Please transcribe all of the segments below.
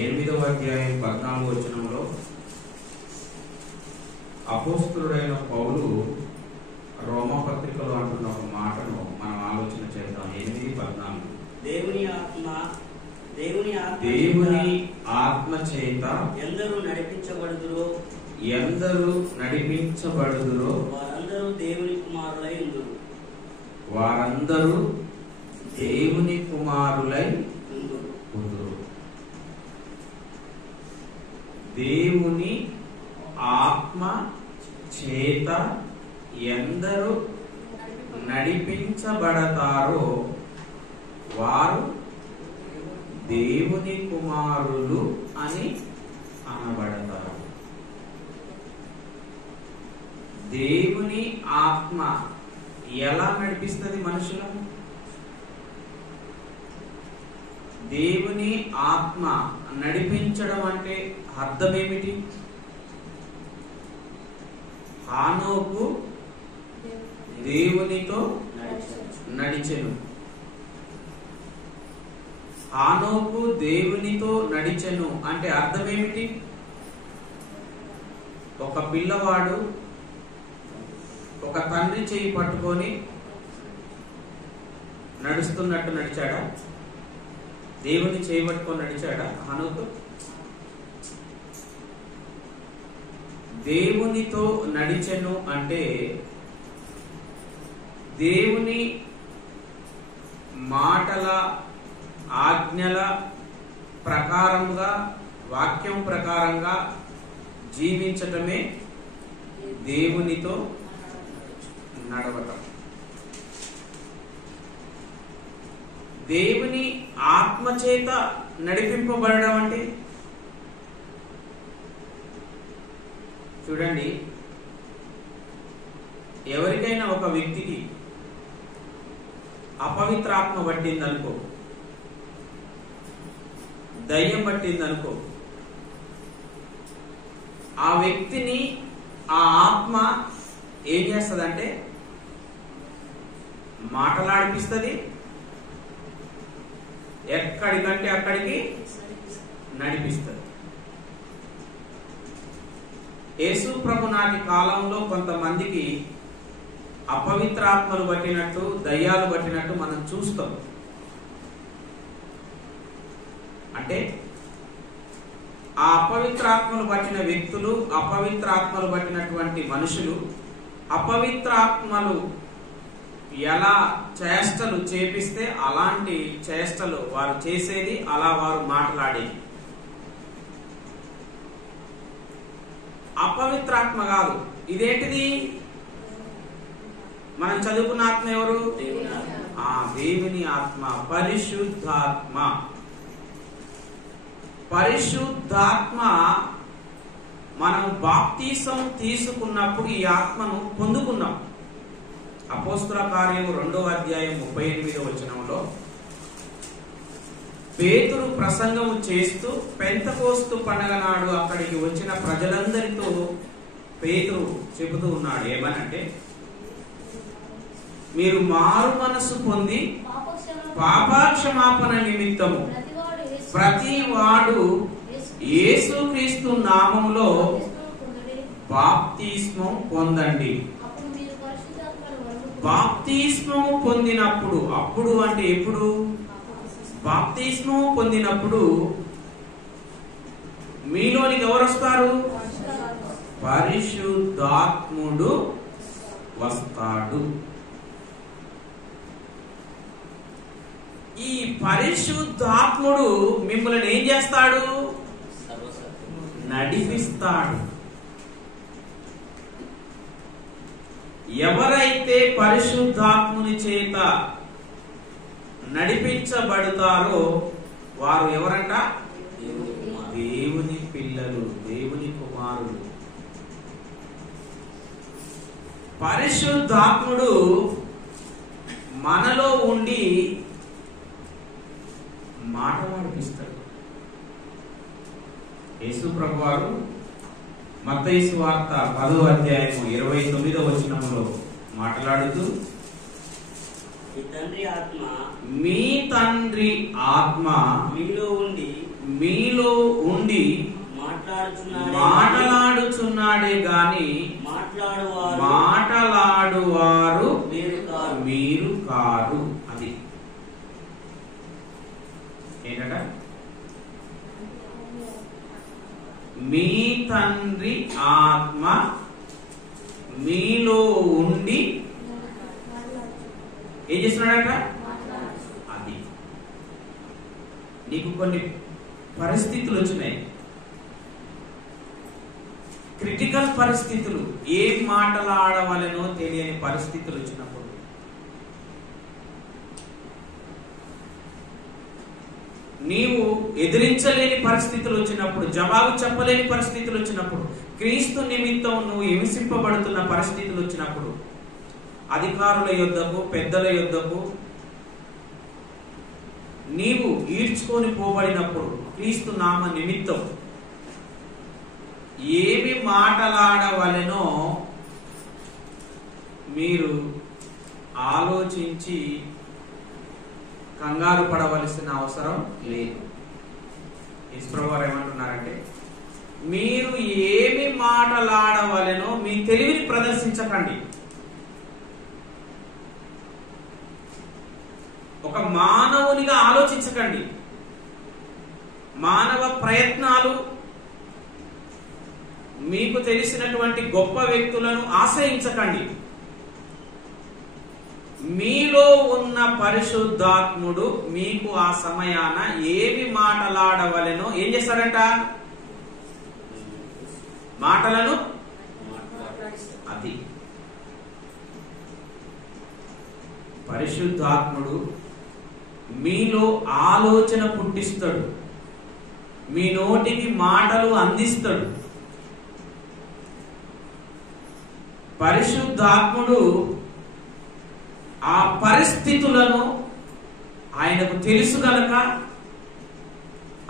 8వ అధ్యాయం 14వ వచనంలో అపోస్తలుడైన పౌలు రోమపత్రికలో అంటున్న ఒక మాటను మనం ఆలోచన చేద్దాం. 8:14 దేవుని ఆత్మ చేత ఎందరూ నడిపించబడుదురో వారందరూ దేవుని కుమారులై ఉందురు. వారందరూ దేవుని కుమారులై ఉందురు. దేవుని ఆత్మ చేత ఎందరూ నడిపించబడతారో వారు దేవుని కుమారులు అని అనబడతారు. దేవుని ఆత్మ ఎలా నడిపిస్తుంది మనుషులను? దేవుని ఆత్మ నడిపించడం అంటే అర్థం ఏమిటి? హానోకు దేవునితో నడిచెను. హానోకు దేవునితో నడిచెను అంటే అర్థం ఏమిటి? ఒక పిల్లవాడు ఒక తండ్రి చేయి పట్టుకొని నడుస్తున్నట్టు నడిచాడా? దేవుని చేయి పట్టుకొని నడిచాడా హానోకు? దేవునితో నడిచెను అంటే దేవుని మాటల ఆజ్ఞల ప్రకారంగా వాక్యం ప్రకారంగా జీవించటమే దేవునితో నడవటం. దేవుని ఆత్మచేత నడిపింపబడడం అంటే చూడండి, ఎవరికైనా ఒక వ్యక్తికి అపవిత్రాత్మ పట్టిందనుకో, దయ్యం పట్టిందనుకో, ఆ వ్యక్తిని ఆ ఆత్మ ఏం చేస్తుందంటే మాటలాడిపిస్తుంది, ఎక్కడికంటే అక్కడికి నడిపిస్తుంది. యేసు ప్రభు నాటి కాలంలో కొంతమందికి అపవిత్రాత్మలు పట్టినట్టు, దయ్యాలు పట్టినట్టు మనం చూస్తాం. అంటే ఆ అపవిత్రాత్మలు పట్టిన వ్యక్తులు, అపవిత్రాత్మలు పట్టినటువంటి మనుషులు, అపవిత్రాత్మలు ఎలా చేష్టలు చేపిస్తే అలాంటి చేష్టలు వారు చేసేది, అలా వారు మాట్లాడేది. అపవిత్రాత్మ కాదు, ఇదేంటిది? మనం చదువుకున్న ఆత్మ ఎవరు? దేవుని ఆత్మ, పరిశుద్ధాత్మ. పరిశుద్ధాత్మ మనం బాప్తీసం తీసుకున్నప్పుడు ఈ ఆత్మను పొందుకున్నాం. అపోస్తల కార్యము 2వ అధ్యాయం 38వ వచనంలో పేతురు ప్రసంగము చేస్తూ పెంతెకోస్తు పండగ నాడు అక్కడికి వచ్చిన ప్రజలందరితో పేతురు చెబుతూ ఉన్నాడు. ఏమనంటే, మీరు మారు మనసు పొంది పాపక్షమాపణ నిమిత్తము ప్రతి వాడు యేసుక్రీస్తు నామములో బాప్తిస్మం పొందండి. బాప్తిస్మము పొందినప్పుడు, అప్పుడు అంటే ఎప్పుడు? బాప్తిస్మము పొందినప్పుడు మీలోనికి ఎవరు వస్తారు? పరిశుద్ధాత్ముడు వస్తాడు. ఈ పరిశుద్ధాత్ముడు మిమ్మల్ని ఏం చేస్తాడు? నడిపిస్తాడు. ఎవరైతే పరిశుద్ధాత్ముని చేత నడిపించబడతారో వారు ఎవరంట? దేవుని పిల్లలు, దేవుని కుమారులు. పరిశుద్ధాత్ముడు మనలో ఉండి మాట్లాడిపిస్తాడు. యేసు ప్రభువారు మత్తయి సువార్త 10వ అధ్యాయము 29వ వచనంలో మాట్లాడుతూ, మీ తండ్రి ఆత్మ మీలో ఉండి మీలో ఉండి మాటలాడుచున్నాడే గాని మాటలాడువారు మీరు కారు. అది ఏంటట? మీ తండ్రి ఆత్మ మీలో ఉండి ఏం చేస్తున్నాడట? అది నీకు కొన్ని పరిస్థితులు వచ్చినాయి, క్రిటికల్ పరిస్థితులు, ఏం మాటలాడవలనో తెలియని పరిస్థితులు వచ్చినప్పుడు నీవు ఎదిరించలేని పరిస్థితులు వచ్చినప్పుడు, జవాబు చెప్పలేని పరిస్థితులు వచ్చినప్పుడు, క్రీస్తు నిమిత్తం నువ్వు హింసింపబడుతున్న పరిస్థితులు వచ్చినప్పుడు, అధికారుల యొద్దకు పెద్దల యొద్దకు నీవు ఈడ్చుకొని పోబడినప్పుడు క్రీస్తు నామ నిమిత్తం ఏమి మాటలాడవలెనో మీరు ఆలోచించి కంగారు పడవలసిన అవసరం లేదు. యేసుప్రభువు వారు ఏమంటున్నారంటే, మీరు ఏమి మాటలాడవలెనో మీ తెలివిని ప్రదర్శించకండి. ఒక మానవునిగా ఆలోచించకండి. మానవ ప్రయత్నాలు, మీకు తెలిసినటువంటి గొప్ప వ్యక్తులను ఆశ్రయించకండి. మీలో ఉన్న పరిశుద్ధాత్ముడు మీకు ఆ సమయాన ఏమి మాటలాడవలెనో ఏం చేస్తాడంట? మాటలను అది పరిశుద్ధాత్ముడు మీలో ఆలోచన పుట్టిస్తాడు, మీ నోటికి మాటలు అందిస్తాడు. పరిశుద్ధాత్ముడు ఆ పరిస్థితులను ఆయనకు తెలుసు గనక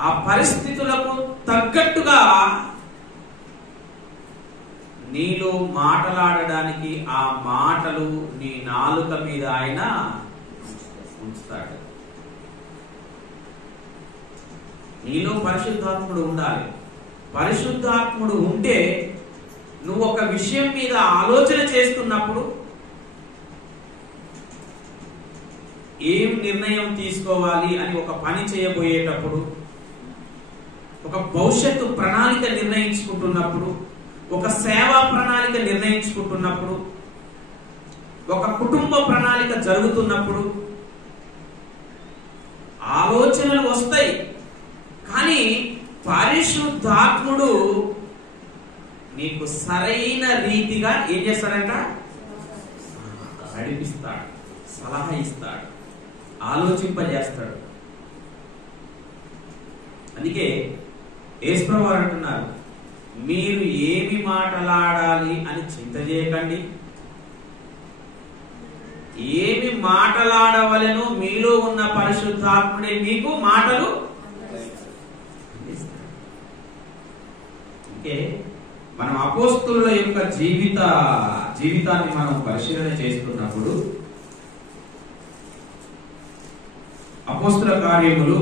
ఆ పరిస్థితులకు తగ్గట్టుగా నీలో మాటలాడడానికి ఆ మాటలు నీ నాలుక మీద ఆయన ఉంచుతాడు. నీలో పరిశుద్ధాత్ముడు ఉండాలి. పరిశుద్ధాత్ముడు ఉంటే నువ్వు ఒక విషయం మీద ఆలోచన చేస్తున్నప్పుడు, ఏం నిర్ణయం తీసుకోవాలి అని ఒక పని చేయబోయేటప్పుడు, ఒక భవిష్యత్తు ప్రణాళిక నిర్ణయించుకుంటున్నప్పుడు, ఒక సేవా ప్రణాళిక నిర్ణయించుకుంటున్నప్పుడు, ఒక కుటుంబ ప్రణాళిక జరుగుతున్నప్పుడు ఆలోచనలు వస్తాయి. కానీ పరిశుద్ధాత్ముడు నీకు సరైన రీతిగా ఏం చేస్తాడంట? నడిపిస్తాడు, సలహా ఇస్తాడు, ఆలోచింపజేస్తాడు. అందుకే యేసుప్రభువు వారు అంటున్నారు, మీరు ఏమి మాటలాడాలి అని చింత చేయకండి, ఏమి మాటలాడవలెనో మీలో ఉన్న పరిశుద్ధాత్ముడే మీకు మాటలు. అంటే మనం అపోస్తుల యొక్క జీవితాన్ని మనం పరిశీలన చేస్తున్నప్పుడు, అపోస్తుల కార్యములు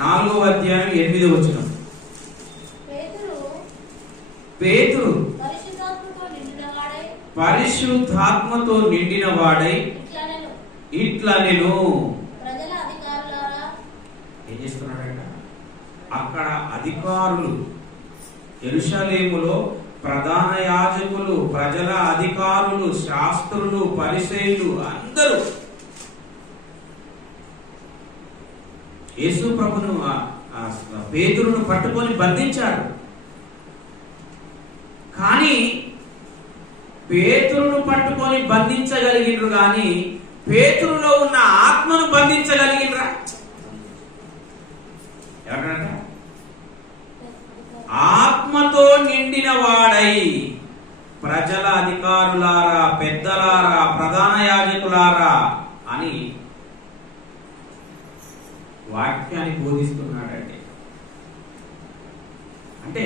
4వ అధ్యాయం 8వ వచనం, పేతురు పరిశుద్ధాత్మతో నిండిన వాడై ఇట్లా నేను ఏం చేస్తున్నాడంట? అక్కడ అధికారులు, యెరూషలేములో ప్రధాన యాజకులు, ప్రజల అధికారులు, శాస్త్రులు, పరిసయ్యులు అందరూ యేసు ప్రభును పేతురును పట్టుకొని బంధించారు. కానీ పేతురును పట్టుకొని బంధించగలిగినరు, కానీ పేతురులో ఉన్న ఆత్మను బంధించగలిగినరా? ఎవరంట? ఆత్మతో నిండిన వాడై ప్రజల అధికారులారా, పెద్దలారా, ప్రధాన యాజకులారా అని వాక్యాన్ని బోధిస్తున్నాడంటే, అంటే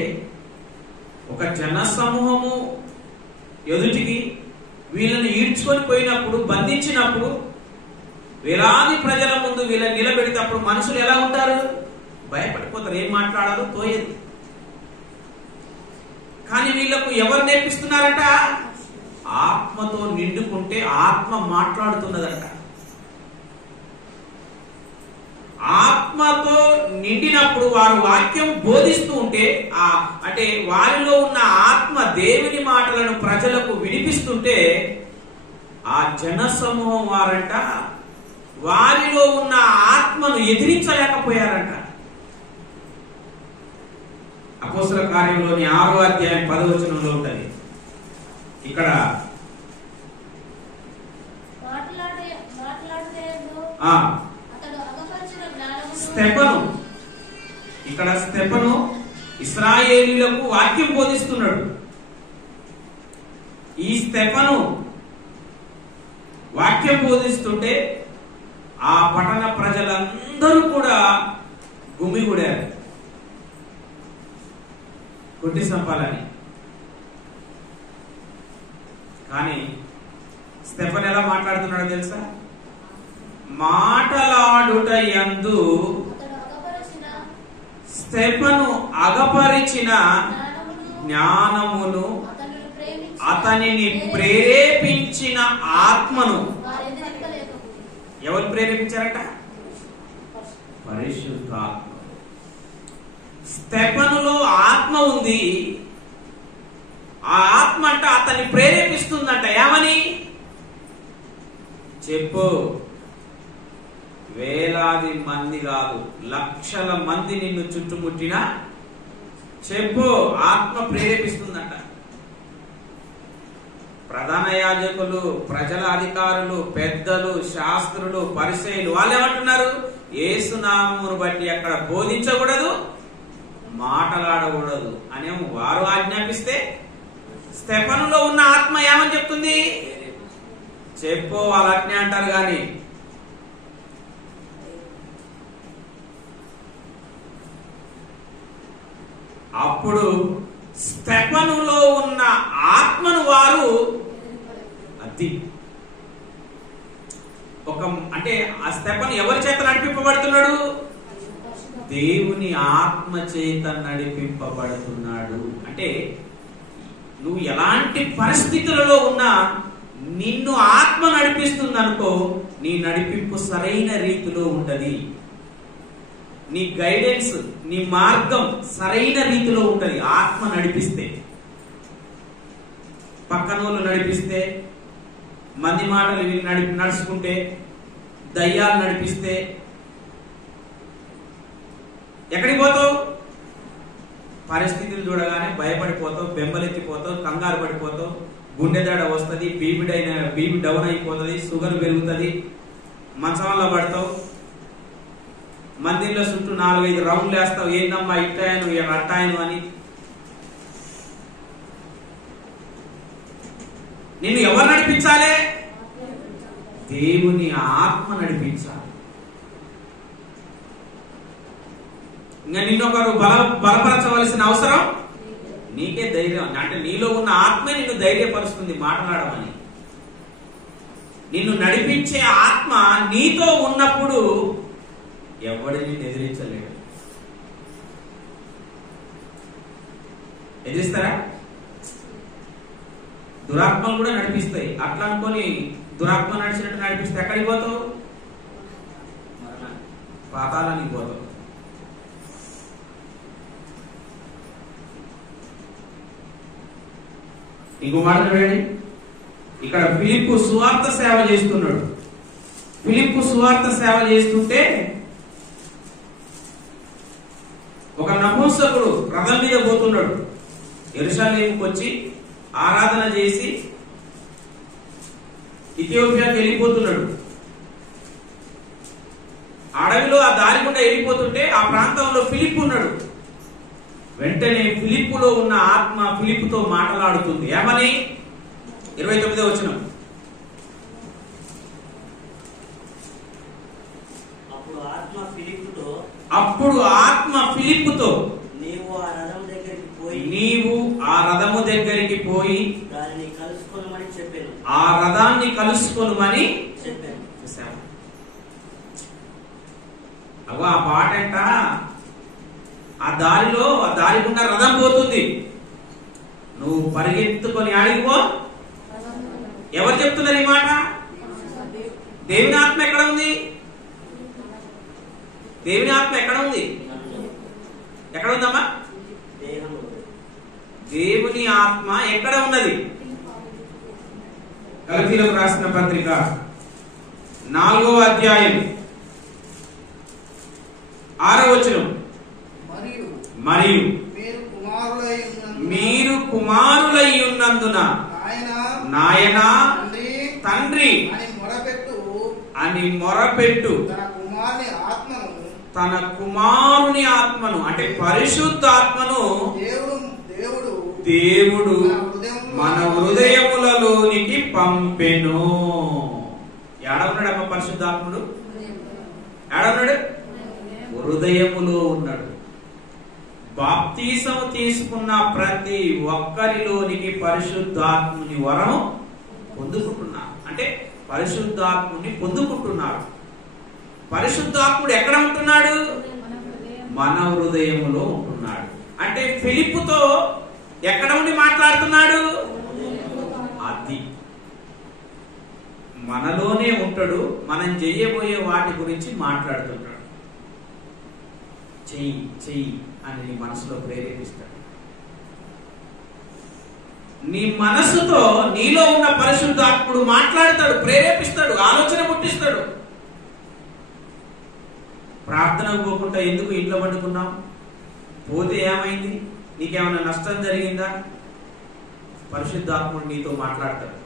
ఒక జన సమూహము ఎదుటికి వీళ్ళని ఈడ్చుకొని పోయినప్పుడు, బంధించినప్పుడు, వేలాది ప్రజల ముందు వీళ్ళని నిలబెడినప్పుడు మనుషులు ఎలా ఉంటారు? భయపడిపోతారు, ఏం మాట్లాడాలో తోయదు. కానీ వీళ్ళకు ఎవరు నేర్పిస్తున్నారట? ఆత్మతో నిండుకుంటే ఆత్మ మాట్లాడుతున్నదట. ఆత్మతో నిండినప్పుడు వారు వాక్యం బోధిస్తూ ఉంటే అంటే వారిలో ఉన్న ఆత్మ దేవుని మాటలను ప్రజలకు వినిపిస్తుంటే ఆ జన సమూహం వారంట వారిలో ఉన్న ఆత్మను ఎదిరించలేకపోయారంట. అపోస్తల కార్యంలోని 6వ అధ్యాయం 10వ వచనంలో ఉంటది. ఇక్కడ స్తెఫను ఇశ్రాయేలీయులకు వాక్యం బోధిస్తున్నాడు. ఈ స్తెఫను వాక్యం బోధిస్తుంటే ఆ పట్టణ ప్రజలందరూ కూడా గుమిగూడారు కొట్టి సంపాలని. కానీ స్తెఫన్ ఎలా మాట్లాడుతున్నాడో తెలుసా? మాటలాడుట యందు స్తెఫను అగపరిచిన జ్ఞానమును అతనిని ప్రేరేపించిన ఆత్మను ఎవరు ప్రేరేపించారట? పరిశుద్ధాత్మ. స్తెఫనులో ఆత్మ ఉంది. ఆ ఆత్మ అంట అతన్ని ప్రేరేపిస్తుందంట. ఏమని చెప్పు? వేలాది మంది కాదు, లక్షల మంది నిన్ను చుట్టుముట్టినా చెప్పు. ఆత్మ ప్రేరేపిస్తుందంట. ప్రధాన యాజకులు, ప్రజల అధికారులు, పెద్దలు, శాస్త్రులు, పరిసయ్యులు వాళ్ళు ఏమంటున్నారు? యేసునామమును బట్టి అక్కడ బోధించకూడదు, మాటలాడకూడదు అని వారు ఆజ్ఞాపిస్తే స్తెఫనులో ఉన్న ఆత్మ ఏమని చెప్తుంది? చెప్పు. వాళ్ళు అట్నే అంటారు. గాని అప్పుడు స్తెఫనులో ఉన్న ఆత్మను వారు అంటే ఆ స్తెఫను ఎవరి చేత నడిపింపబడుతున్నాడు? దేవుని ఆత్మ చేత నడిపింపబడుతున్నాడు. అంటే నువ్వు ఎలాంటి పరిస్థితులలో ఉన్నా నిన్ను ఆత్మ నడిపిస్తుంది అనుకో, నీ నడిపింపు సరైన రీతిలో ఉంటది. నీ గైడెన్స్, నీ మార్గం సరైన రీతిలో ఉంటది ఆత్మ నడిపిస్తే. పక్కనోళ్ళు నడిపిస్తే, మంది మాటలు విని నడుచుకుంటే, దయ్యాలు నడిపిస్తే ఎక్కడికి పోతావు? పరిస్థితులు చూడగానే భయపడిపోతావు, బెంబలెత్తిపోతావు, కంగారు పడిపోతావు, గుండె దడ వస్తుంది, బీపీ డౌన్ అయిపోతుంది, షుగర్ పెరుగుతుంది, మంచంలో పడతావు, మందిర్లో చుట్టూ 4-5 రౌండ్లు వేస్తావు. ఏందమ్మా ఇట్టాయను అట్టాయను అని. నిన్ను ఎవరు నడిపించాలి? దేవుని ఆత్మ నడిపించాలి. ఇంకా నిన్నొకరు బలపరచవలసిన అవసరం నీకే. ధైర్యం అంటే నీలో ఉన్న ఆత్మే నిన్ను ధైర్యపరుస్తుంది మాట్లాడమని. నిన్ను నడిపించే ఆత్మ నీతో ఉన్నప్పుడు ఎవడిని ఎదిరించలేడు. ఎదిరిస్తారా? దురాత్మలు కూడా నడిపిస్తాయి. అట్లా అనుకొని దురాత్మ నడిచినట్టు నడిపిస్తే ఎక్కడికి పోతావు? పాతాళానికి పోతావు. ఇంకో మాట చూడండి. ఇక్కడ ఫిలిప్పు సువార్త సేవ చేస్తున్నాడు. ఫిలిప్పు సువార్త సేవ చేస్తుంటే ఒక నపుంసకుడు రథం మీద పోతున్నాడు. యెరూషలేముకు వచ్చి ఆరాధన చేసి ఇథియోపియాకి వెళ్ళిపోతున్నాడు. అడవిలో ఆ దారి గుండా వెళ్ళిపోతుంటే ఆ ప్రాంతంలో ఫిలిప్పు ఉన్నాడు. వెంటనే ఫిలిప్పులో ఉన్న ఆత్మ ఫిలిప్పుతో మాట్లాడుతుంది. ఏమని? 29వ వచనం. అప్పుడు ఆత్మ ఫిలిప్పుతో నీవు ఆ రథము దగ్గరికి పోయి ఆ రథాన్ని కలుసుకొనుమని చెప్పాను. అగో ఆ పాట అంట ఆ దారి గుండా రథం పోతుంది. నువ్వు పరిగెత్తుకొని ఆడిపో. ఎవరు చెప్తున్నారు ఈ మాట? దేవుని ఆత్మ ఎక్కడ ఉంది? దేవుని ఆత్మ ఎక్కడ ఉంది? ఎక్కడ ఉందమ్మా? దేవుని ఆత్మ ఎక్కడ ఉన్నది? గలతీయులకు రాసిన పత్రిక 4వ అధ్యాయం 6వ వచనం. మరియు మీరు కుమారులై ఉన్నందున నాయన తండ్రి అని మొరపెట్టు తన కుమారుని ఆత్మను అంటే పరిశుద్ధాత్మను దేవుడు మన హృదయములలోనికి పంపెను. ఏడవున్నాడమ్మ పరిశుద్ధాత్ముడు? ఏడవున్నాడు? హృదయములో ఉన్నాడు. బాప్తీసం తీసుకున్న ప్రతి ఒక్కరిలోనికి పరిశుద్ధాత్ముని వరం పొందుకుంటున్నారు. అంటే పరిశుద్ధాత్ముని పొందుకుంటున్నారు. పరిశుద్ధాత్ముడు ఎక్కడ ఉంటున్నాడు? మన హృదయములో ఉంటున్నాడు. అంటే ఫిలిప్పుతో ఎక్కడ ఉండి మాట్లాడుతున్నాడు? అది మనలోనే ఉంటాడు. మనం చేయబోయే వాటి గురించి మాట్లాడుతుంటాడు. చెయ్యి చెయ్యి అని నీ మనసులో ప్రేరేపిస్తాడు. నీ మనసుతో నీలో ఉన్న పరిశుద్ధాత్ముడు మాట్లాడతాడు, ప్రేరేపిస్తాడు, ఆలోచన పుట్టిస్తాడు. ప్రార్థనకు పోకుండా ఎందుకు ఇంట్లో పడుకున్నావు? పోతే ఏమైంది? నీకేమైనా నష్టం జరిగిందా? పరిశుద్ధాత్ముడు నీతో మాట్లాడతాడు.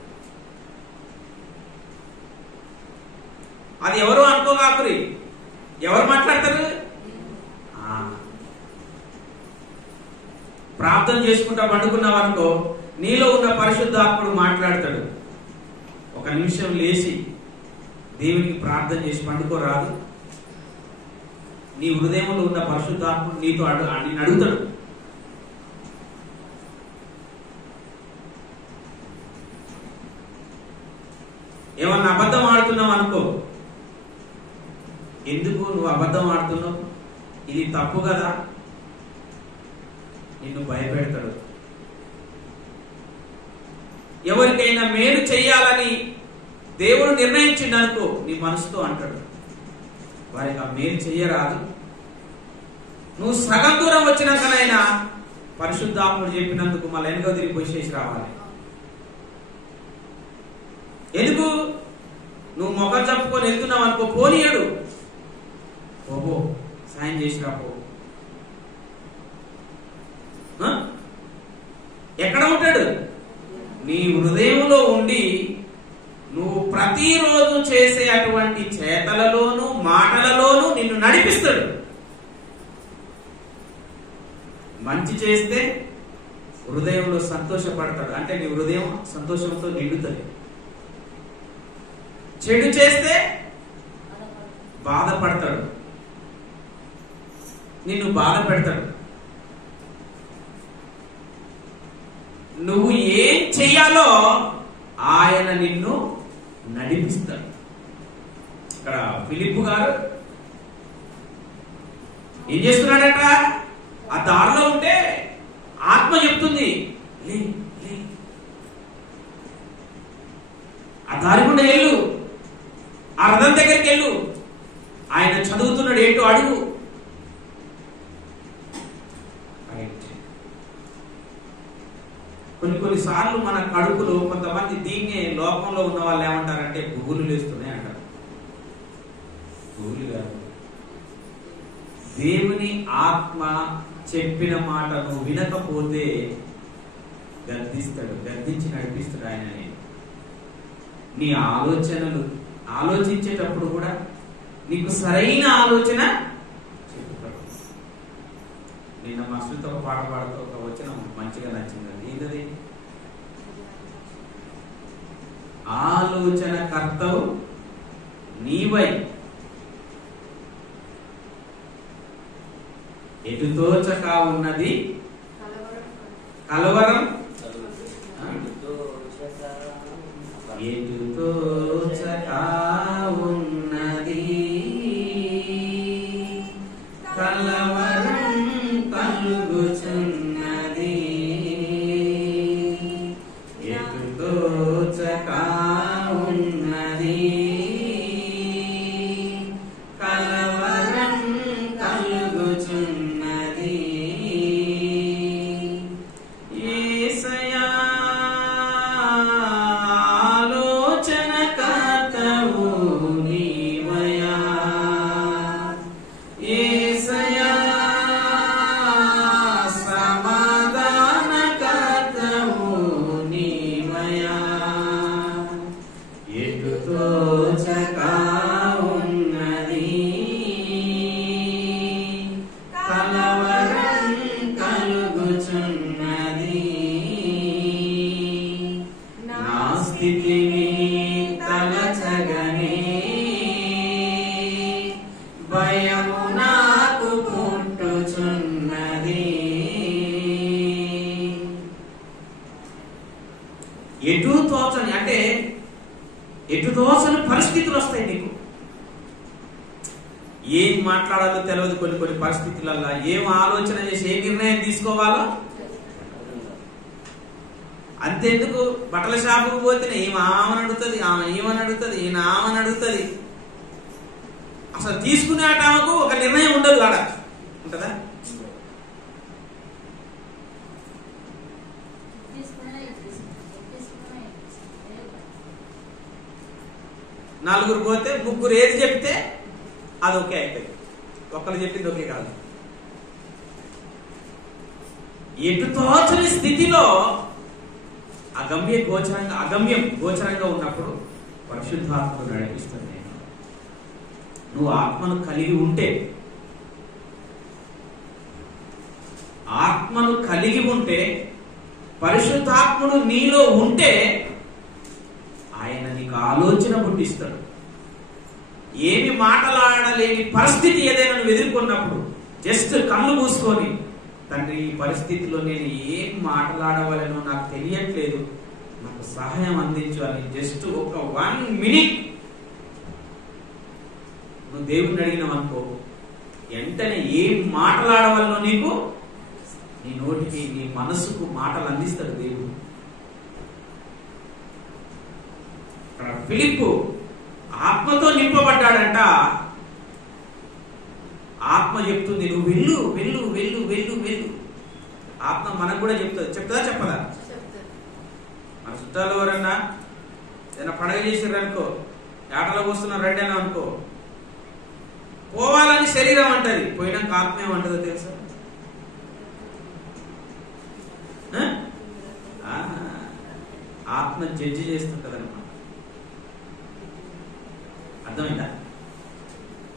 అది ఎవరు అనుకోగాకురి. ఎవరు మాట్లాడతారు? ప్రార్థన చేసుకుంటా పండుకున్నావు అనుకో, నీలో ఉన్న పరిశుద్ధాత్ముడు మాట్లాడతాడు. ఒక నిమిషం లేచి దేవునికి ప్రార్థన చేసి పండుకోరాదు? నీ హృదయంలో ఉన్న పరిశుద్ధాత్ముడు నీతో నిన్ను అడుగుతాడు. ఏమన్నా అబద్ధం ఆడుతున్నావు అనుకో, ఎందుకు నువ్వు అబద్ధం ఆడుతున్నావు? ఇది తప్పు కదా? నిన్ను భయపెడతాడు. ఎవరికైనా మేలు చెయ్యాలని దేవుడు నిర్ణయించిండు అనుకో, నీ మనసుతో అంటాడు, వారికి ఆ మేలు చెయ్యరాదు. నువ్వు సగం దూరం వచ్చినాకనైనా పరిశుద్ధాత్ముడు చెప్పినందుకు మళ్ళీ వెనుక తిరిగి చేసి రావాలి. ఎందుకు? నువ్వు మొఖం చంపుకొని వెళ్తున్నావు అనుకో, పోనీయడు. ఓహో సాయం చేసిరా పో. ఎక్కడ ఉంటాడు? నీ హృదయంలో ఉండి నువ్వు ప్రతిరోజు చేసే అటువంటి చేతలలోను మాటలలోను నిన్ను నడిపిస్తాడు. మంచి చేస్తే హృదయంలో సంతోషపడతాడు, అంటే నీ హృదయం సంతోషంతో నిండుతుంది. చెడు చేస్తే బాధపడతాడు, నిన్ను బాధ పెడతాడు. నువ్వు ఏం చెయ్యాలో ఆయన నిన్ను నడిపిస్తాడు. ఇక్కడ ఫిలిప్పు గారు ఏం చేస్తున్నాడట? ఆ దారిలో ఉంటే ఆత్మ చెప్తుంది, ఆ దారి గుండా వెళ్ళు, ఆ రథం దగ్గరికి వెళ్ళు, ఆయన చదువుతున్నాడు, ఏంటో అడుగు. కొన్నిసార్లు మన కడుపులో కొంతమంది దీన్నే లోకంలో ఉన్న వాళ్ళు ఏమంటారంటే గుబులు లేస్తున్నాయి అంటారు. గుబులు కాదు, దేవుని ఆత్మ చెప్పిన మాట నువ్వు వినకపోతే గద్దిస్తాడు, గద్దించి నడిపిస్తాడు ఆయన. నీ ఆలోచనలు ఆలోచించేటప్పుడు కూడా నీకు సరైన ఆలోచన చెప్తాడు. నిన్న మస్తుతో ఒక పాట పాడుతూ ఒక వచనం మంచిగా నచ్చింది. ఏంటది? ఆలోచన కర్తవు నీవై ఎటు తోచక ఉన్నది కలవరం, ఎటు తోచక ఉన్నది కలవరం ఎటు తోచని అంటే ఎటు తోచని పరిస్థితులు వస్తాయి నీకు. ఏం మాట్లాడాలో తెలియదు కొన్ని కొన్ని పరిస్థితులలో, ఏం ఆలోచన చేసి ఏ నిర్ణయం తీసుకోవాలో. అంతెందుకు బట్టల షాపుకు పోతే ఈమె ఆమెను అడుగుతుంది, ఆమె ఏమని అడుగుతుంది, ఈయన ఆమెను అడుగుతుంది. అసలు తీసుకునే ఆమెకు ఒక నిర్ణయం ఉండదు. ఆడ ఉంటుందా? నలుగురు పోతే ముగ్గురు ఏది చెప్తే అది ఓకే అయిపోయింది. ఒక్కరు చెప్పింది ఓకే కాదు. ఎటు తోచని స్థితిలో అగమ్యం గోచరంగా ఉన్నప్పుడు పరిశుద్ధాత్మను నడిపిస్తుంది. నువ్వు ఆత్మను కలిగి ఉంటే పరిశుద్ధాత్ముడు నీలో ఉంటే ఆయన నీకు ఆలోచన పుట్టిస్తాడు. ఏమి మాటలాడలేని పరిస్థితి ఏదైనా నువ్వు ఎదుర్కొన్నప్పుడు జస్ట్ కళ్ళు మూసుకొని, తండ్రి ఈ పరిస్థితిలో నేను ఏం మాట్లాడవలనో నాకు తెలియట్లేదు, నాకు సహాయం అందించు అని జస్ట్ ఒక 1 minute నువ్వు దేవుణ్ణి అడిగినావు అనుకో, వెంటనే ఏం మాట్లాడవలనో నీకు నీ నోటికి నీ మనసుకు మాటలు అందిస్తాడు దేవుడు. ఫిలిప్పు ఆత్మతో నింపబడ్డాడంట. ఆత్మ చెప్తుంది నువ్వు వెళ్ళు వెళ్ళు వెళ్ళు వెళ్ళు వెళ్ళు. ఆత్మ మనకు కూడా చెప్తుందా చెప్పదా? మన చుట్టాలు ఎవరన్నా ఏదైనా పండగ చేసారు అనుకో, ఆటలో వస్తున్నారు రండి అని అనుకో, పోవాలని శరీరం అంటది, పోయినాక ఆత్మ ఏమంటదో తెలుసా? ఆత్మ జడ్జి చేస్తుంటది అనమాట. అర్థమైందా?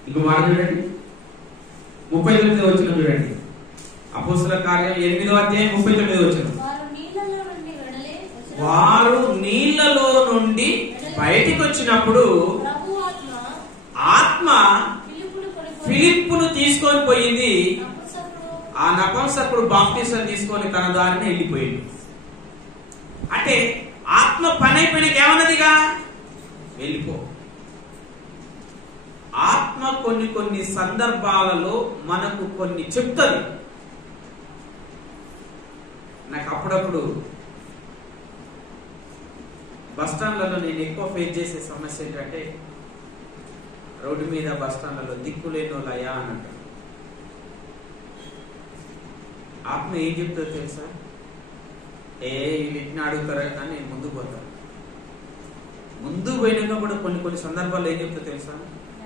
ఇంకో మాట చూడండి, 39వ వచనం చూడండి. అపోస్తలుల కార్యం 8వ అధ్యాయం 39వ వచనం. వారు నీళ్లలో నుండి బయటికి వచ్చినప్పుడు ఆత్మ ఫిలిప్పును తీసుకొని పోయింది. ఆ నపుంసకుడు బాప్తిసం తీసుకొని తన దారిని వెళ్ళిపోయింది. అంటే ఆత్మ పని అయిపోయినాక ఏమన్నదిగా వెళ్ళిపో. ఆత్మ కొన్ని సందర్భాలలో మనకు కొన్ని చెప్తుంది. నాకు అప్పుడప్పుడు బస్టాండ్లలో నేను ఎక్కువ ఫేస్ చేసే సమస్య ఏంటంటే, రోడ్డు మీద బస్టాండ్లలో దిక్కులేనోళ్ళయా అని అంటారు. ఆత్మ ఏం చెప్తుందో తెలుసా? వీటిని అడుగుతారా అని నేను ముందుకు పోతాను. ముందుకు పోయినాక కూడా కొన్ని సందర్భాల్లో ఏం చెప్తుందో తెలుసా?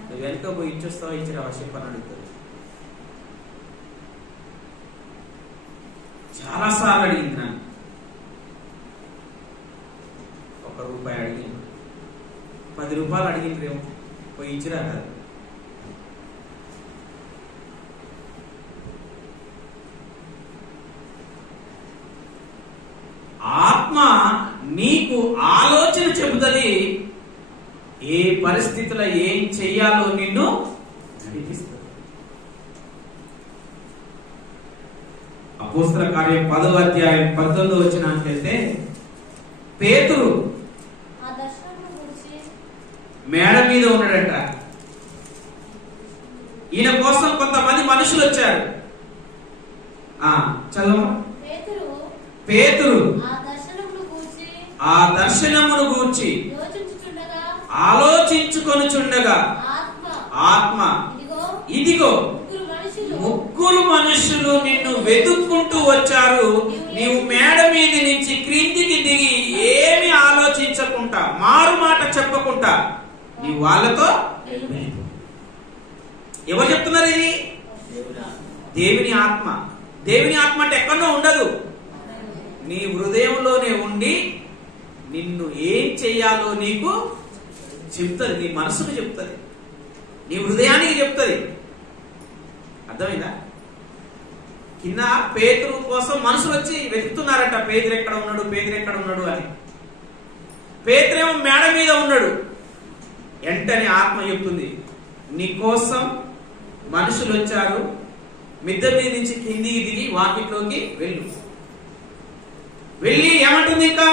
నువ్వు వెనక పోయి ఇచ్చొస్తావా ఇచ్చిరావా చెప్పని అడుగుతుంది. చాలా సార్లు అడిగింది నన్ను. ₹1 అడిగింది, ₹10 అడిగిండ్రేమో, పోయి ఇచ్చిరా కదా. ఆత్మ నీకు ఆలోచన చెబుతుంది, ఏ పరిస్థితిలో ఏం చెయ్యాలో నిన్ను నడిపిస్తుంది. అపోస్తలుల కార్యం 10వ అధ్యాయం 19వ వచనానికి వెళ్తే, పేతురు మేడ మీద ఉన్నాడంట. ఈయన కోసం కొంతమంది మనుషులు వచ్చారు. చదువు. పేతురు ఆ దర్శనమును గూర్చి ఆలోచించుకొనుచుండగా ఆత్మ ఇదిగో 3 మనుషులు నిన్ను వెతుక్కుంటూ వచ్చారు, నీవు మేడ మీద నుంచి క్రిందికి దిగి ఏమి ఆలోచించకుండా మారు మాట చెప్పకుండా నీ వాళ్ళతో. ఎవరు చెప్తున్నారు ఇది? దేవుని ఆత్మ. దేవుని ఆత్మ అంటే ఎక్కడో ఉండదు, నీ హృదయంలోనే ఉండి నిన్ను ఏం చెయ్యాలో నీకు చెప్తుంది. నీ మనసుకు చెప్తుంది, నీ హృదయానికి చెప్తుంది. అర్థమైందా? కింద పేతురు కోసం మనుషులు వచ్చి వెతుకుతున్నారట, పేతురు ఎక్కడ ఉన్నాడు అని. పేతురేమో మేడ మీద ఉన్నాడు. వెంటనే ఆత్మ చెప్తుంది, నీ కోసం మనుషులు వచ్చారు, మిద్దె మీద నుంచి కిందికి దిగి వాకిట్లోకి వెళ్ళి ఏమంటుంది? ఇంకా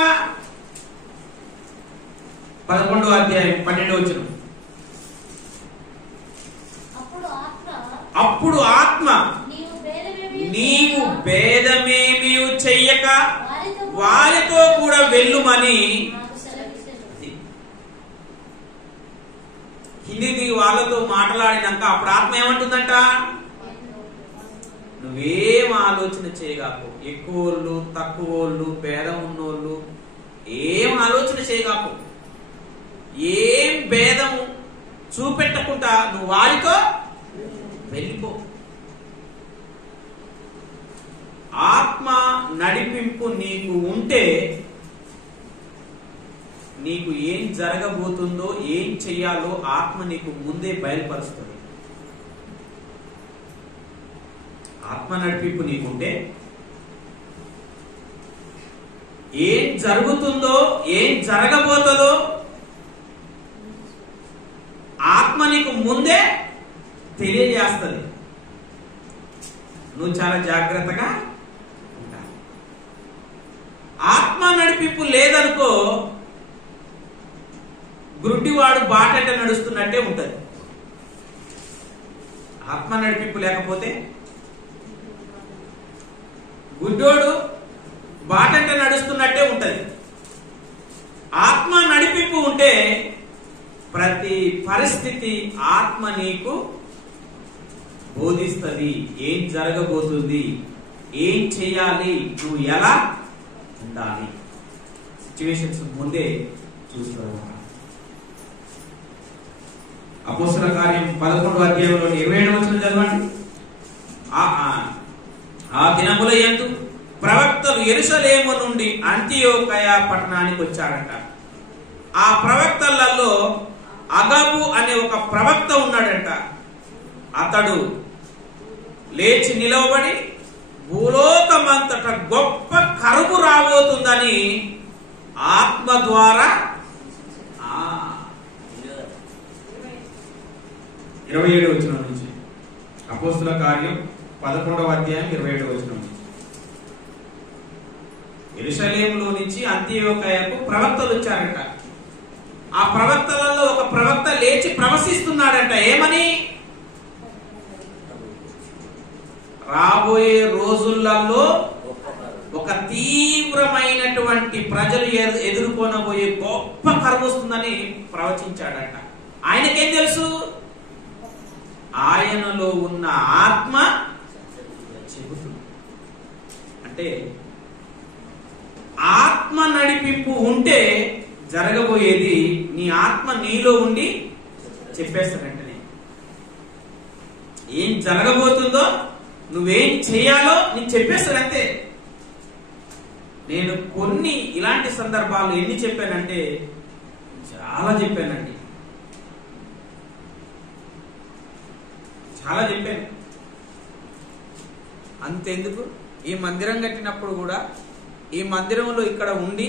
11వ అధ్యాయం 12వ వచనం. అప్పుడు ఆత్మ నీవు భేదమేమీ చెయ్యక వారితో కూడా వెళ్ళుమని, హిందీ వాళ్ళతో మాట్లాడినాక అప్పుడు ఆత్మ ఏమంటుందంట, నువ్వేం ఆలోచన చేయగాకు, ఎక్కువోళ్ళు తక్కువోళ్ళు భేదం ఉన్నోళ్ళు ఏం ఆలోచన చేయగాకు, ఏం భేదము చూపెట్టకుండా నువ్వు వారితో వెళ్ళిపో. ఆత్మ నడిపింపు నీకు ఉంటే నీకు ఏం జరగబోతుందో ఏం చెయ్యాలో ఆత్మ నీకు ముందే బయలుపరుస్తుంది. ఆత్మ నడిపింపు నీకుంటే ఏం జరుగుతుందో ఏం జరగబోతుందో ఆత్మ నీకు ముందే తెలియజేస్తుంది. నువ్వు చాలా జాగ్రత్తగా ఉంటావు. ఆత్మ నడిపింపు లేదనుకో, గుడ్డివాడు బాటంట నడుస్తున్నట్టే ఉంటది. ఆత్మ నడిపింపు లేకపోతే గుడ్డోడు బాటంట నడుస్తున్నట్టే ఉంటది. ఆత్మ నడిపింపు ఉంటే ప్రతి పరిస్థితి ఆత్మ నీకు బోధిస్తుంది. ఏం జరగబోతుంది, ఏం చేయాలి, నువ్వు ఎలా ఉండాలి, సిచ్యువేషన్స్ ముందే చూస్తావు. అపోస్తల కార్యం 11వ అధ్యాయంలో 27వ వచనం చదవండి. ఆ దినముల యందు ప్రవక్తలు యెరూషలేము నుండి అంతియోకయ పట్టణానికి వచ్చారంట. ఆ ప్రవక్తలలో అగబు అనే ఒక ప్రవక్త ఉన్నాడంట. అతడు లేచి నిలవబడి భూలోకమంతట గొప్ప కరువు రాబోతుందని ఆత్మ ద్వారా 27వ వచనం నుంచి, అపోస్తల కార్యం 11వ అధ్యాయం 27వ వచనం నుంచి, యెరూషలేములో నుంచి అంతియోకయకు ప్రవక్తలు వచ్చారంట. ఆ ప్రవక్తలలో ఒక ప్రవక్త లేచి ప్రవశిస్తున్నాడంట. ఏమని? రాబోయే రోజులలో ఒక తీవ్రమైనటువంటి ప్రజలు ఎదుర్కొనబోయే గొప్ప కరువు వస్తుందని ప్రవచించాడంట. ఆయనకేం తెలుసు? ఆయనలో ఉన్న ఆత్మ చెబుతుంది. అంటే ఆత్మ నడిపింపు ఉంటే జరగబోయేది నీ ఆత్మ నీలో ఉండి చెప్పేస్తాడంటనే. ఏం జరగబోతుందో నువ్వేం చేయాలో నీకు చెప్పేస్తాడంతే. నేను కొన్ని ఇలాంటి సందర్భాలు ఎన్ని చెప్పానంటే చాలా చెప్పానండి, చాలా చెప్పాను. అంతెందుకు, ఈ మందిరం కట్టినప్పుడు కూడా ఈ మందిరంలో ఇక్కడ ఉండి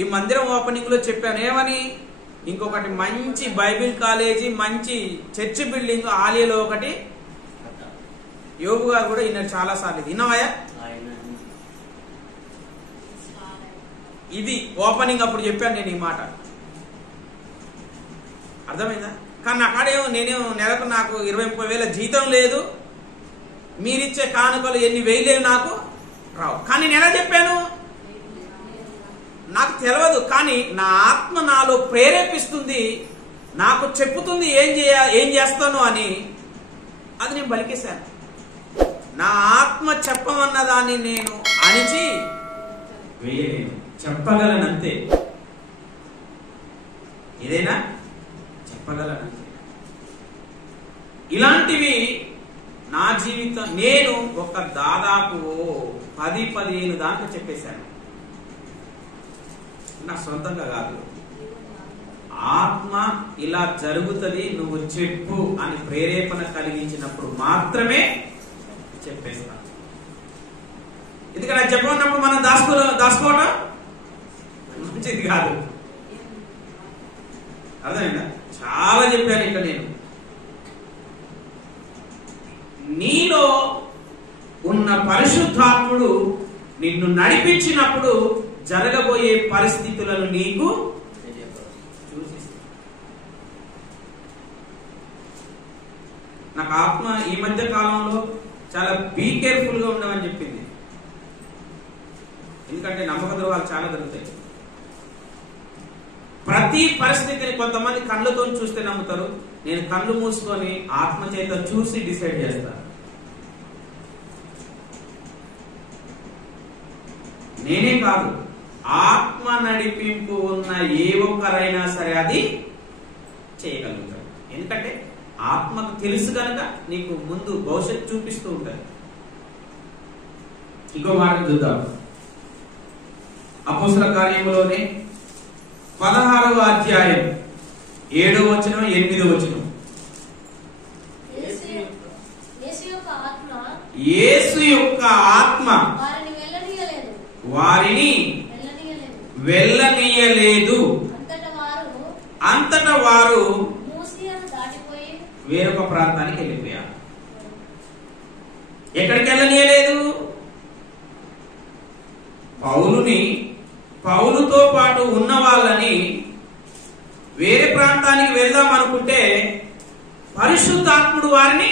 ఈ మందిరం ఓపెనింగ్ లో చెప్పాను. ఏమని? ఇంకొకటి మంచి బైబిల్ కాలేజీ, మంచి చర్చ్ బిల్డింగ్ ఆలయలో ఒకటి యోగు గారు కూడా ఈయన చాలా సార్లు విన్నావయ్యా. ఇది ఓపెనింగ్ అప్పుడు చెప్పాను నేను ఈ మాట. అర్థమైందా? కానీ అక్కడేమో నేనేమో నెలకు నాకు 20-30 వేల జీతం లేదు, మీరిచ్చే కానుకలు ఎన్ని వేయలేవు నాకు రావు. కానీ నేను ఎలా చెప్పాను? నాకు తెలియదు, కానీ నా ఆత్మ నాలో ప్రేరేపిస్తుంది, నాకు చెప్పుతుంది ఏం చేస్తాను అని. అది నేను పలికేశాను. నా ఆత్మ చెప్పమన్న దాన్ని నేను అణిచి వేయలేను, చెప్పగలనంతే. ఏదైనా చెప్పగలనంతే. ఇలాంటివి నా జీవితం నేను ఒక దాదాపు 10-15 దాకా చెప్పేశాను. నా సొంతంగా కాదు, ఆత్మ ఇలా జరుగుతుంది నువ్వు చెప్పు అని ప్రేరేపణ కలిగించినప్పుడు మాత్రమే చెప్పేస్తాను. ఎందుకంటే చెప్పమన్నప్పుడు మనం దాచుకోవడం మంచిది కాదు. అర్థమైందా? చాలా చెప్పాను ఇక నేను. నీలో ఉన్న పరిశుద్ధాత్ముడు నిన్ను నడిపించినప్పుడు జరగబోయే పరిస్థితులను నీకు నాకు ఆత్మ ఈ మధ్య కాలంలో చాలా బీ కేర్ఫుల్ గా ఉండమని చెప్పింది. ఎందుకంటే నమ్మక ద్రోహాలు చాలా జరుగుతాయి. ప్రతి పరిస్థితిని కొంతమంది కళ్ళతో చూస్తే నమ్ముతారు. నేను కళ్ళు మూసుకొని ఆత్మ చేత చూసి డిసైడ్ చేస్తాను. నేనే కాదు, ఆత్మ నడిపింపు ఉన్న ఏ ఒక్కరైనా సరే అది చేయగలుగుతాడు. ఎందుకంటే ఆత్మకు తెలుసు కనుక నీకు ముందు భవిష్యత్తు చూపిస్తూ ఉంటుంది. ఇంకో మాట చూద్దాం. అపోస్తల కార్యములోనే 16వ అధ్యాయం 7వ వచనం 8వ వచనం. యేసు యొక్క ఆత్మ వారిని వెళ్ళనీయలేదు. అంతటా వారు వేరొక ప్రాంతానికి వెళ్ళిపోయారు. ఎక్కడికి వెళ్ళనీయలేదు? పౌలుతో పాటు ఉన్న వాళ్ళని వేరే ప్రాంతానికి వెళ్దాం అనుకుంటే పరిశుద్ధాత్ముడు వారిని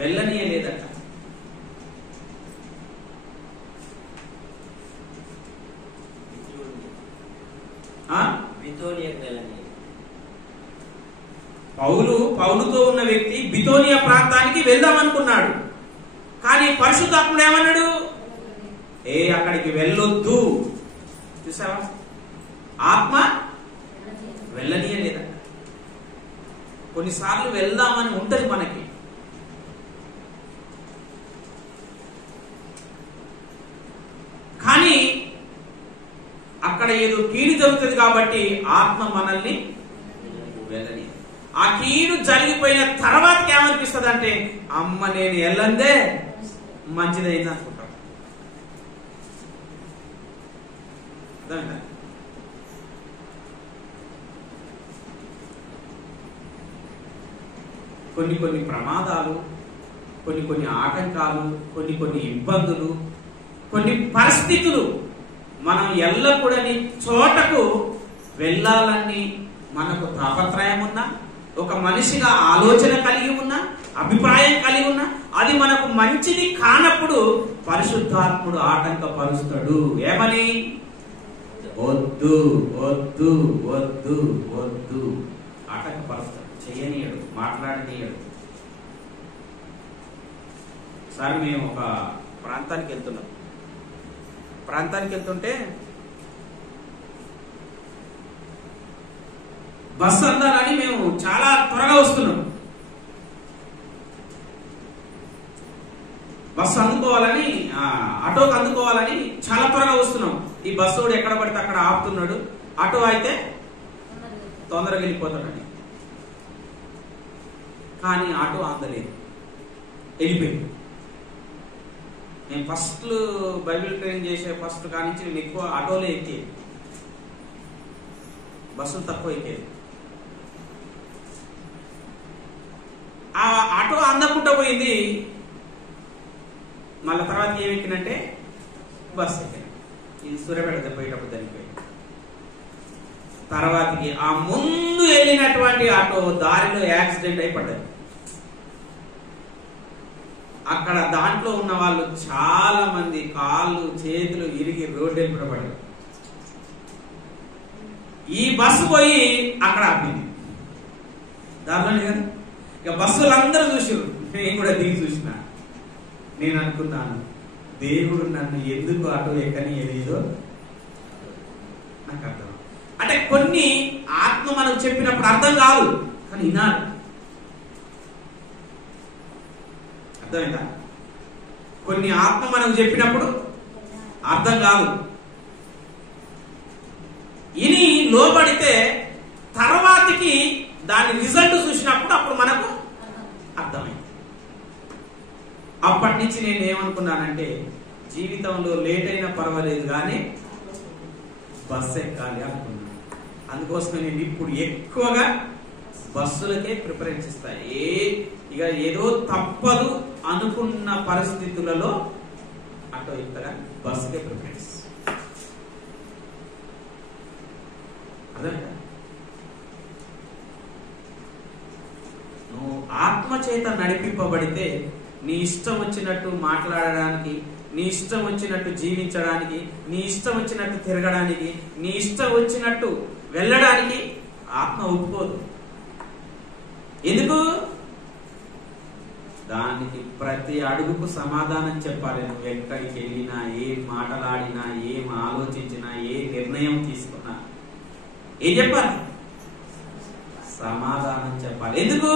వెళ్ళనీయలేదట. పౌలుతో ఉన్న వ్యక్తి బితోనియా ప్రాంతానికి వెళ్దాం అనుకున్నాడు. కానీ పరిశుద్ధాత్ముడు ఏమన్నాడు? అక్కడికి వెళ్ళొద్దు. చూసావా? ఆత్మ వెళ్ళనీయలేదట. కొన్నిసార్లు వెళ్దామని ఉంటది మనకి, కానీ అక్కడ ఏదో కీడు జరుగుతుంది కాబట్టి ఆత్మ మనల్ని వెళ్ళని. ఆ కీడు జరిగిపోయిన తర్వాత ఏమనిపిస్తుంది అంటే, అమ్మ నేను వెళ్ళందే మంచిదైంది అనుకుంటాం. కొన్ని ప్రమాదాలు, కొన్ని ఆటంకాలు, కొన్ని ఇబ్బందులు, కొన్ని పరిస్థితులు మనం ఎల్లకూడని చోటకు వెళ్ళాలని మనకు తాపత్రయం ఉన్నా, ఒక మనిషిగా ఆలోచన కలిగి ఉన్నా, అభిప్రాయం కలిగి ఉన్నా, అది మనకు మంచిది కానప్పుడు పరిశుద్ధాత్ముడు ఆటంకపరుస్తాడు. ఏమని? వద్దు వద్దు వద్దు వద్దు ఆటంకపరుస్తాడు. చేయనీయడు, మాట్లాడనీయడు. సరే, మేము ఒక ప్రాంతానికి వెళ్తున్నాం. ప్రాంతానికి వెళ్తుంటే బస్సు అందాలని మేము చాలా త్వరగా వస్తున్నాం. బస్సు అందుకోవాలని, ఆటోకి అందుకోవాలని చాలా త్వరగా వస్తున్నాం. ఈ బస్సు కూడా ఎక్కడ పడితే అక్కడ ఆపుతున్నాడు. ఆటో అయితే తొందరగా వెళ్ళిపోతాడని. కానీ ఆటో అందలేదు, వెళ్ళిపోయింది. నేను ఫస్ట్ బైబిల్ ట్రైన్ చేసే ఫస్ట్ కానించి నేను ఎక్కువ ఆటోలే ఎక్కేది, బస్సులు తక్కువ ఎక్కేది. ఆ ఆటో అందకుండా పోయింది. మళ్ళీ తర్వాత ఏం ఎక్కినంటే బస్సు ఎక్కాను. ఇది సూర్యాపేట పోయేటప్పుడు చనిపోయింది. తర్వాతకి ఆ ముందు వెళ్ళినటువంటి ఆటో దారిలో యాక్సిడెంట్ అయిపడ్డది. అక్కడ దాంట్లో ఉన్న వాళ్ళు చాలా మంది కాళ్ళు చేతులు ఇరిగి రోడ్డు వెళ్ళిపడబడ్డారు. ఈ బస్సు పోయి అక్కడ ఆపింది. దారిలోనే కదా. ఇక బస్సులందరూ చూసారు, నేను కూడా దిగి చూసిన. నేను అనుకున్నాను, దేవుడు నన్ను ఎందుకు ఆటో ఎక్కనియలేదో నాకు అర్థం. అంటే కొన్ని ఆత్మ మనం చెప్పినప్పుడు అర్థం కాదు, కానీ వినాలి. అర్థమైందా? కొన్ని ఆత్మ మనం చెప్పినప్పుడు అర్థం కాదు, ఇని లోబడితే తర్వాతికి దాని రిజల్ట్ చూసినప్పుడు అప్పుడు మనకు అర్థమైంది. అప్పటి నుంచి నేను ఏమనుకున్నానంటే, జీవితంలో లేట్ అయినా పర్వాలేదు కానీ బస్సు ఎక్కాలి అనుకున్నాను. అందుకోసమే నేను ఇప్పుడు ఎక్కువగా బస్సులకే ప్రిఫరెన్స్ ఇస్తా. ఇక ఏదో తప్పదు అనుకున్న పరిస్థితులలో అటో ఇతర బస్సుకే ప్రిఫరెన్స్. అర్థమైందా? నో నువ్వు ఆత్మ చేత నడిపింపబడితే నీ ఇష్టం వచ్చినట్టు మాట్లాడడానికి, నీ ఇష్టం వచ్చినట్టు జీవించడానికి, నీ ఇష్టం వచ్చినట్టు తిరగడానికి, నీ ఇష్టం వచ్చినట్టు వెళ్ళడానికి ఆత్మ ఒప్పుకోదు. ఎందుకు? దానికి ప్రతి అడుగుకు సమాధానం చెప్పాలి. నువ్వు ఎక్కడికి వెళ్ళినా, ఏం మాటలాడినా, ఏం ఆలోచించినా, ఏ నిర్ణయం తీసుకున్నా ఏం చెప్పాలి? సమాధానం చెప్పాలి. ఎందుకు?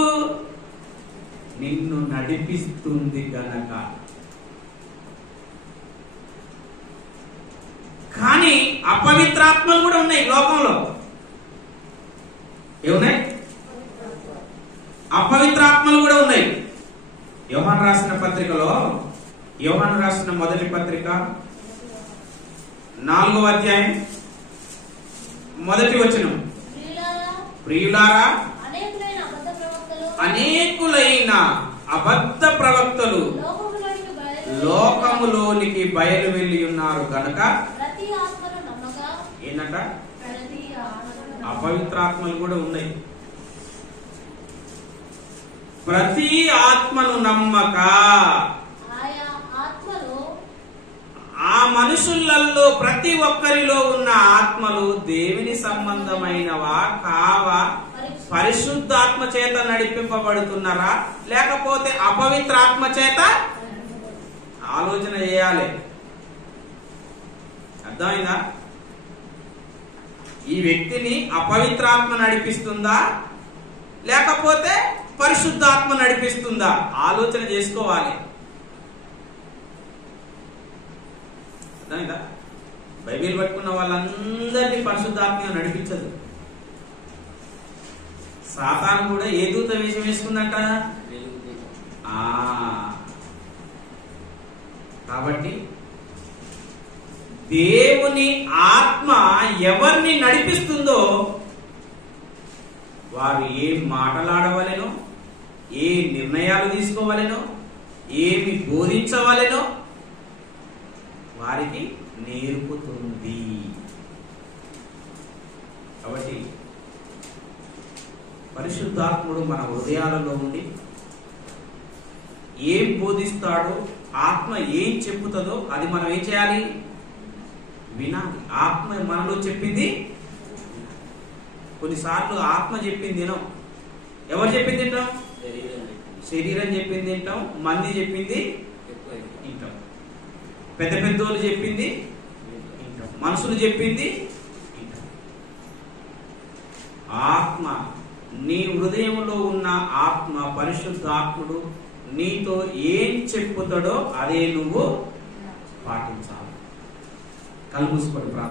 నిన్ను నడిపిస్తుంది గనక. కానీ అపవిత్రాత్మలు కూడా ఉన్నాయి లోకంలో. ఏమున్నాయి? అపవిత్రాత్మలు కూడా ఉన్నాయి. యోహాను రాసిన పత్రికలో, యోహాను రాసిన మొదటి పత్రిక 4వ అధ్యాయం మొదటి వచనం, ప్రియులారా అనేకులైన అబద్ధ ప్రవక్తలు లోకములోనికి బయలు వెళ్ళి ఉన్నారు గనక ఏంటంట? అపవిత్రాత్మలు కూడా ఉన్నాయి. ప్రతి ఆత్మను నమ్మక ఆ మనుషులలో ప్రతి ఒక్కరిలో ఉన్న ఆత్మలు దేవుని సంబంధమైనవా కావా, పరిశుద్ధాత్మ చేత నడిపింపబడుతున్నారా లేకపోతే అపవిత్రాత్మ చేత? ఆలోచన చేయాలి. అర్థమైందా? ఈ వ్యక్తిని అపవిత్రాత్మ నడిపిస్తుందా లేకపోతే పరిశుద్ధాత్మ నడిపిస్తుందా? ఆలోచన చేసుకోవాలి. అర్థమైందా? బైబిల్ పట్టుకున్న వాళ్ళందరినీ పరిశుద్ధాత్మ నడిపించదు. సాతాను కూడా ఏ దూత వేషం వేసుకుందంట? కాబట్టి దేవుని ఆత్మ ఎవరిని నడిపిస్తుందో వారు ఏం మాటలాడవలెనో, ఏ నిర్ణయాలు తీసుకోవాలనో, ఏమి బోధించవలెనో వారికి నేర్పుతుంది. కాబట్టి పరిశుద్ధాత్ముడు మన హృదయాలలో ఉండి ఏం బోధిస్తాడో, ఆత్మ ఏం చెప్పుతుందో అది మనం ఏం చేయాలి? వినాలి. ఆత్మ మనలో చెప్పింది. కొన్నిసార్లు ఆత్మ చెప్పింది వినం. ఎవరు చెప్పింది వింటాం? శరీరం చెప్పింది వింటాం, మంది చెప్పింది వింటాం, పెద్ద పెద్దోళ్ళు చెప్పింది వింటాం, మనుషులు చెప్పింది వింటాం. ఆత్మ, నీ హృదయంలో ఉన్న ఆత్మ, పరిశుద్ధాత్ముడు నీతో ఏం చెప్పుతాడో అదే నువ్వు పాటించాలి. కళ్ళు మూసుకొని ప్రార్థన.